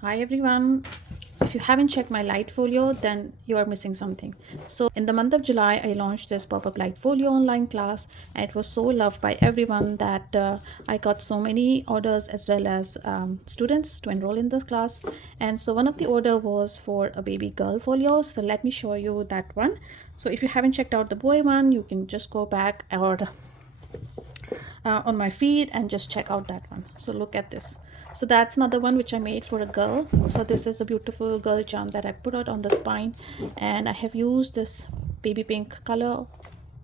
Hi everyone. If you haven't checked my light folio, then you are missing something. So, in the month of July, I launched this pop up light folio online class, and it was so loved by everyone that I got so many orders as well as students to enroll in this class. And so, one of the order was for a baby girl folio. So, let me show you that one. So, if you haven't checked out the boy one, you can just go back or on my feed and just check out that one. So look at this. So that's another one which I made for a girl. So this is a beautiful girl charm that I put out on the spine, and I have used this baby pink color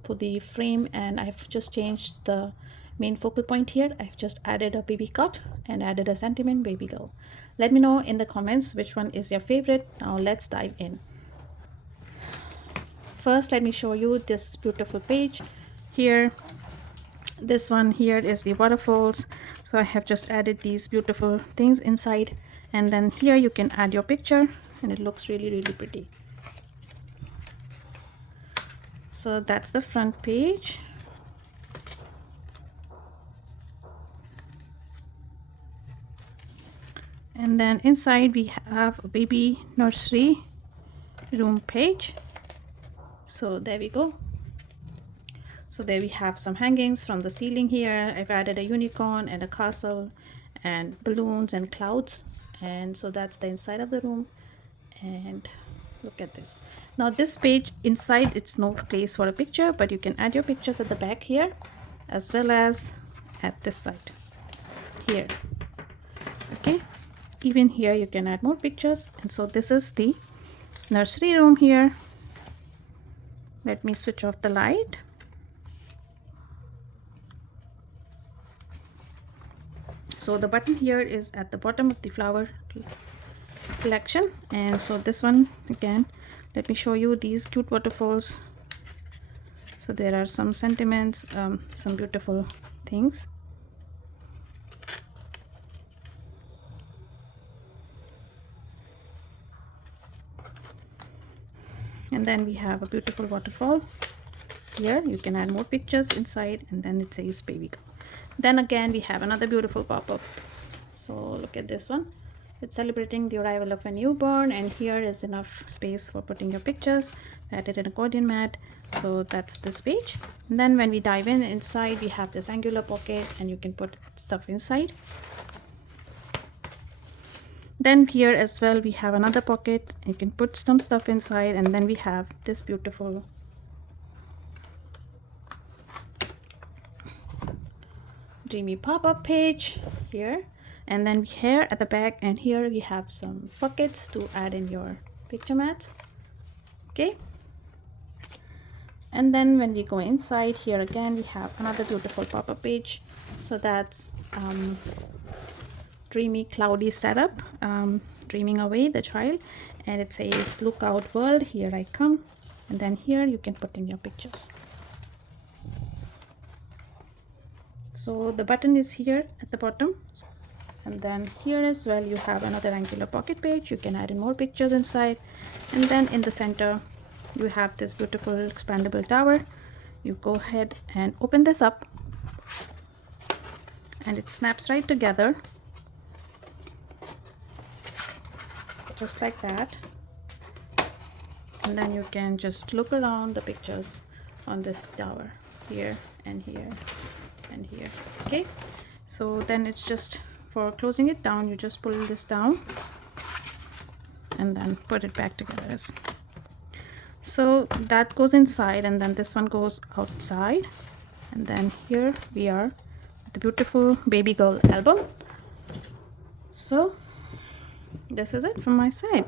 for the frame, and I've just changed the main focal point here. I've just added a baby cut and added a sentiment baby girl. Let me know in the comments which one is your favorite. Now let's dive in. First, let me show you this beautiful page here. This one here is the waterfalls, so I have just added these beautiful things inside, and then here you can add your picture and it looks really pretty. So that's the front page. And then inside we have a baby nursery room page. So there we go. So there we have some hangings from the ceiling here. I've added a unicorn and a castle and balloons and clouds. And so that's the inside of the room. And look at this. Now this page inside, it's no place for a picture, but you can add your pictures at the back here as well as at this side here. Okay, even here you can add more pictures. And so this is the nursery room here. Let me switch off the light. So the button here is at the bottom of the flower collection, and so this one again, let me show you these cute waterfalls. So there are some sentiments, some beautiful things. And then we have a beautiful waterfall here. You can add more pictures inside, and then it says baby girl. Then again we have another beautiful pop-up. So look at this one. It's celebrating the arrival of a newborn, and here is enough space for putting your pictures. Added an accordion mat. So that's this page. And then when we dive in inside, we have this angular pocket, and you can put stuff inside. Then here as well we have another pocket. You can put some stuff inside, and then we have this beautiful dreamy pop-up page here, and then here at the back, and here we have some pockets to add in your picture mats. Okay, and then when we go inside here again, we have another beautiful pop-up page. So that's dreamy cloudy setup, dreaming away the child, and it says look out world, here I come. And then here you can put in your pictures. So the button is here at the bottom, and then here as well you have another angular pocket page. You can add in more pictures inside, and then in the center you have this beautiful expandable tower. You go ahead and open this up, and it snaps right together just like that. And then you can just look around the pictures on this tower here and here and here. Okay, so then it's just for closing it down, you just pull this down and then put it back together. So that goes inside, and then this one goes outside. And then here we are, the beautiful baby girl album. So this is it from my side.